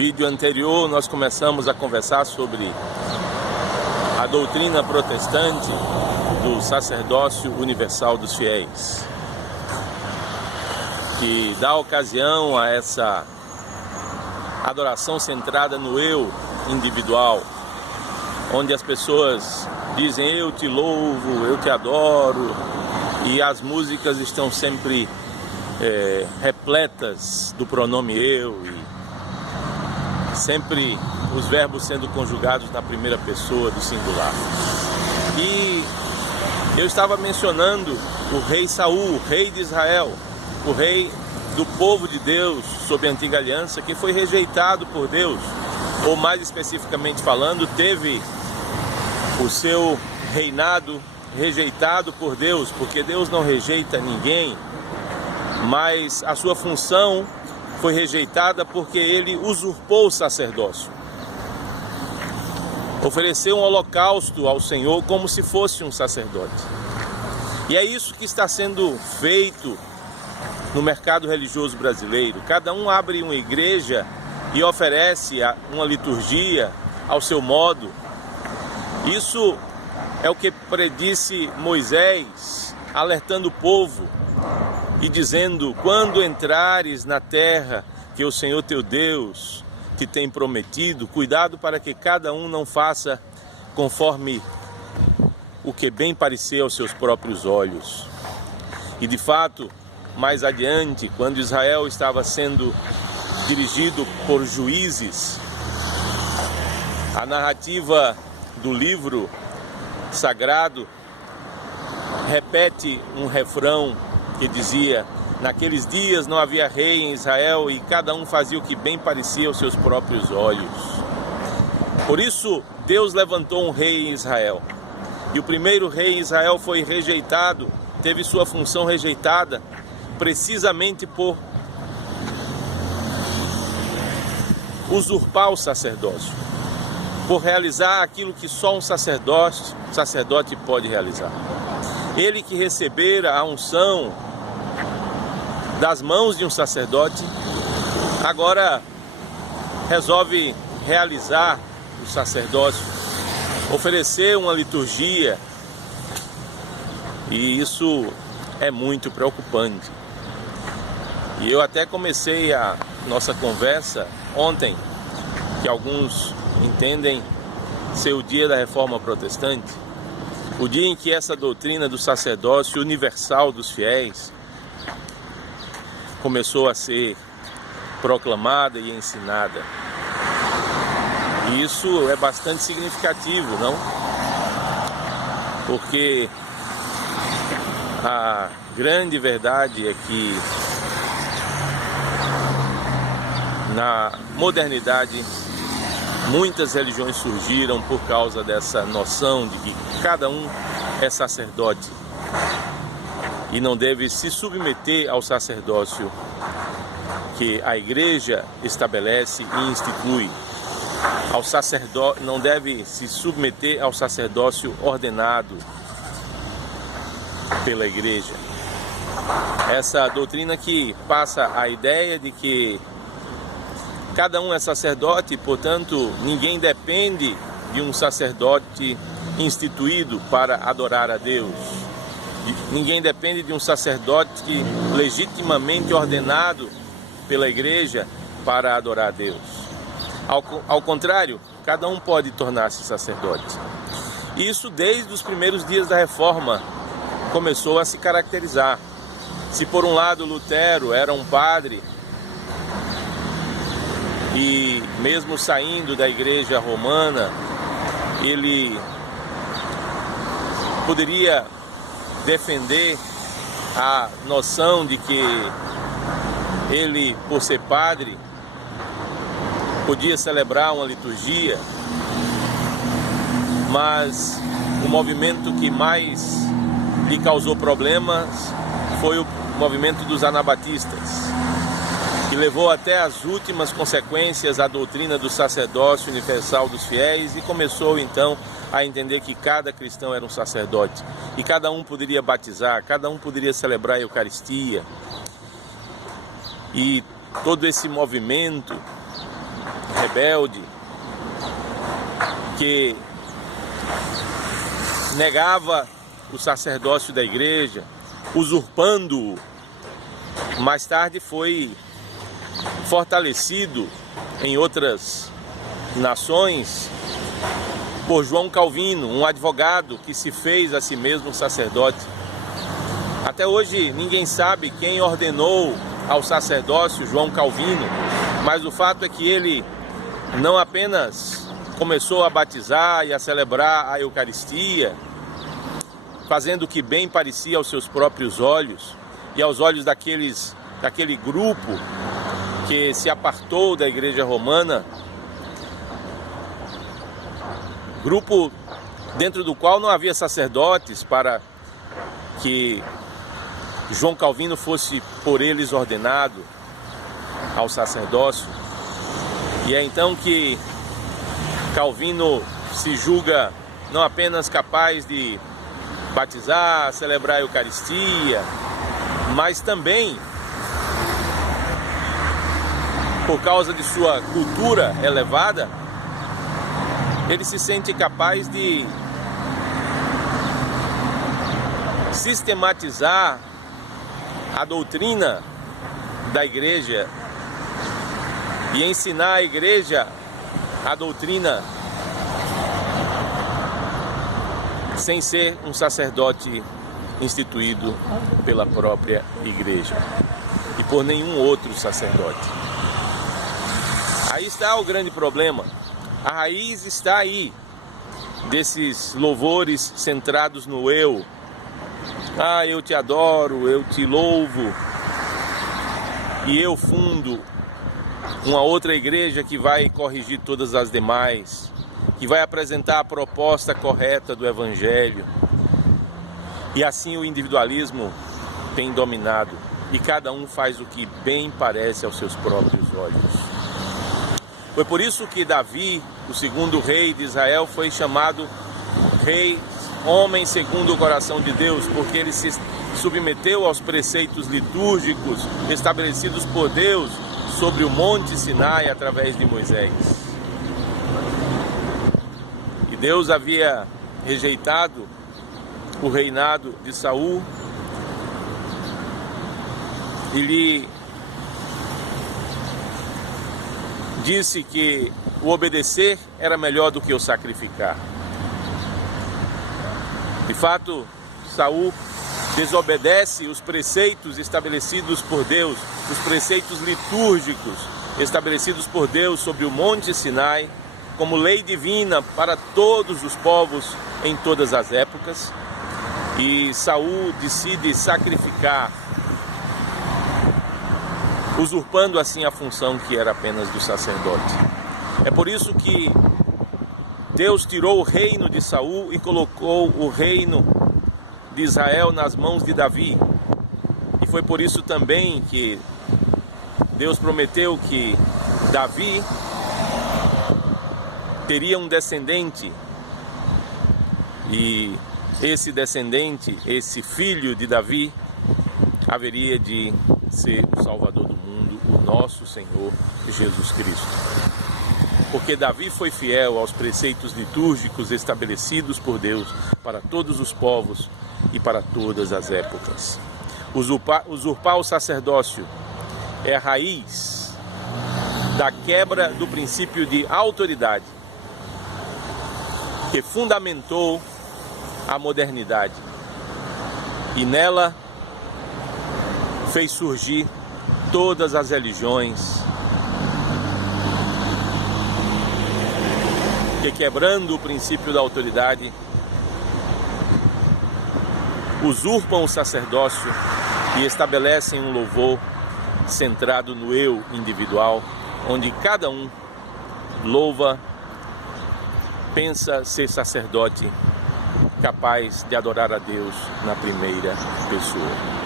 vídeo anterior nós começamos a conversar sobre a doutrina protestante do sacerdócio universal dos fiéis, que dá ocasião a essa adoração centrada no eu individual, onde as pessoas dizem eu te louvo, eu te adoro, e as músicas estão sempre repletas do pronome eu, e sempre os verbos sendo conjugados na primeira pessoa do singular. E eu estava mencionando o rei Saul, o rei de Israel, o rei do povo de Deus sob a antiga aliança, que foi rejeitado por Deus, ou mais especificamente falando, teve o seu reinado rejeitado por Deus, porque Deus não rejeita ninguém, mas a sua função foi rejeitada porque ele usurpou o sacerdócio. Ofereceu um holocausto ao Senhor como se fosse um sacerdote. E é isso que está sendo feito no mercado religioso brasileiro. Cada um abre uma igreja e oferece uma liturgia ao seu modo. Isso é o que predisse Moisés, alertando o povo e dizendo: quando entrares na terra que o Senhor teu Deus te tem prometido, cuidado para que cada um não faça conforme o que bem parecer aos seus próprios olhos. E de fato, mais adiante, quando Israel estava sendo dirigido por juízes, a narrativa do livro sagrado repete um refrão que dizia: naqueles dias não havia rei em Israel e cada um fazia o que bem parecia aos seus próprios olhos. Por isso Deus levantou um rei em Israel, e o primeiro rei em Israel foi rejeitado, teve sua função rejeitada precisamente por usurpar o sacerdócio, por realizar aquilo que só um sacerdote pode realizar. Ele que recebera a unção das mãos de um sacerdote, agora resolve realizar o sacerdócio, oferecer uma liturgia, e isso é muito preocupante. E eu até comecei a nossa conversa ontem, que alguns entendem ser o dia da Reforma Protestante, o dia em que essa doutrina do sacerdócio universal dos fiéis começou a ser proclamada e ensinada. E isso é bastante significativo, não? Porque a grande verdade é que na modernidade muitas religiões surgiram por causa dessa noção de que cada um é sacerdote e não deve se submeter ao sacerdócio que a igreja estabelece e institui. Não deve se submeter ao sacerdócio ordenado pela igreja. Essa doutrina que passa a ideia de que cada um é sacerdote, portanto, ninguém depende de um sacerdote instituído para adorar a Deus. Ninguém depende de um sacerdote legitimamente ordenado pela igreja para adorar a Deus. Ao contrário, cada um pode tornar-se sacerdote. Isso desde os primeiros dias da Reforma começou a se caracterizar. Se por um lado Lutero era um padre, e mesmo saindo da igreja romana, ele poderia defender a noção de que ele, por ser padre, podia celebrar uma liturgia, mas o movimento que mais lhe causou problemas foi o movimento dos anabatistas, que levou até as últimas consequências à doutrina do sacerdócio universal dos fiéis e começou então a entender que cada cristão era um sacerdote e cada um poderia batizar, cada um poderia celebrar a Eucaristia. E todo esse movimento rebelde, que negava o sacerdócio da igreja, usurpando-o. Mais tarde foi fortalecido em outras nações por João Calvino, um advogado que se fez a si mesmo sacerdote. Até hoje ninguém sabe quem ordenou ao sacerdócio João Calvino, mas o fato é que ele não apenas começou a batizar e a celebrar a Eucaristia, fazendo o que bem parecia aos seus próprios olhos e aos olhos daquele grupo que se apartou da Igreja Romana, grupo dentro do qual não havia sacerdotes para que João Calvino fosse por eles ordenado ao sacerdócio. E é então que Calvino se julga não apenas capaz de batizar, celebrar a Eucaristia, mas também, por causa de sua cultura elevada, ele se sente capaz de sistematizar a doutrina da igreja e ensinar a igreja a doutrina sem ser um sacerdote instituído pela própria igreja e por nenhum outro sacerdote. Aí está o grande problema. A raiz está aí, desses louvores centrados no eu. Ah, eu te adoro, eu te louvo, e eu fundo uma outra igreja que vai corrigir todas as demais, que vai apresentar a proposta correta do Evangelho. E assim o individualismo tem dominado, e cada um faz o que bem parece aos seus próprios olhos. Foi por isso que Davi, o segundo rei de Israel, foi chamado rei, homem segundo o coração de Deus, porque ele se submeteu aos preceitos litúrgicos estabelecidos por Deus sobre o Monte Sinai através de Moisés. E Deus havia rejeitado o reinado de Saul e lhe disse que o obedecer era melhor do que o sacrificar. De fato, Saul desobedece os preceitos estabelecidos por Deus, os preceitos litúrgicos estabelecidos por Deus sobre o Monte Sinai, como lei divina para todos os povos em todas as épocas. E Saul decide sacrificar, usurpando assim a função que era apenas do sacerdote. É por isso que Deus tirou o reino de Saul e colocou o reino de Israel nas mãos de Davi. E foi por isso também que Deus prometeu que Davi teria um descendente, e esse descendente, esse filho de Davi, haveria de ser o Salvador do mundo, o nosso Senhor Jesus Cristo. Porque Davi foi fiel aos preceitos litúrgicos estabelecidos por Deus para todos os povos e para todas as épocas. Usurpar o sacerdócio é a raiz da quebra do princípio de autoridade que fundamentou a modernidade e nela fez surgir todas as religiões que, quebrando o princípio da autoridade, usurpam o sacerdócio e estabelecem um louvor centrado no eu individual, onde cada um louva, pensa ser sacerdote capaz de adorar a Deus na primeira pessoa.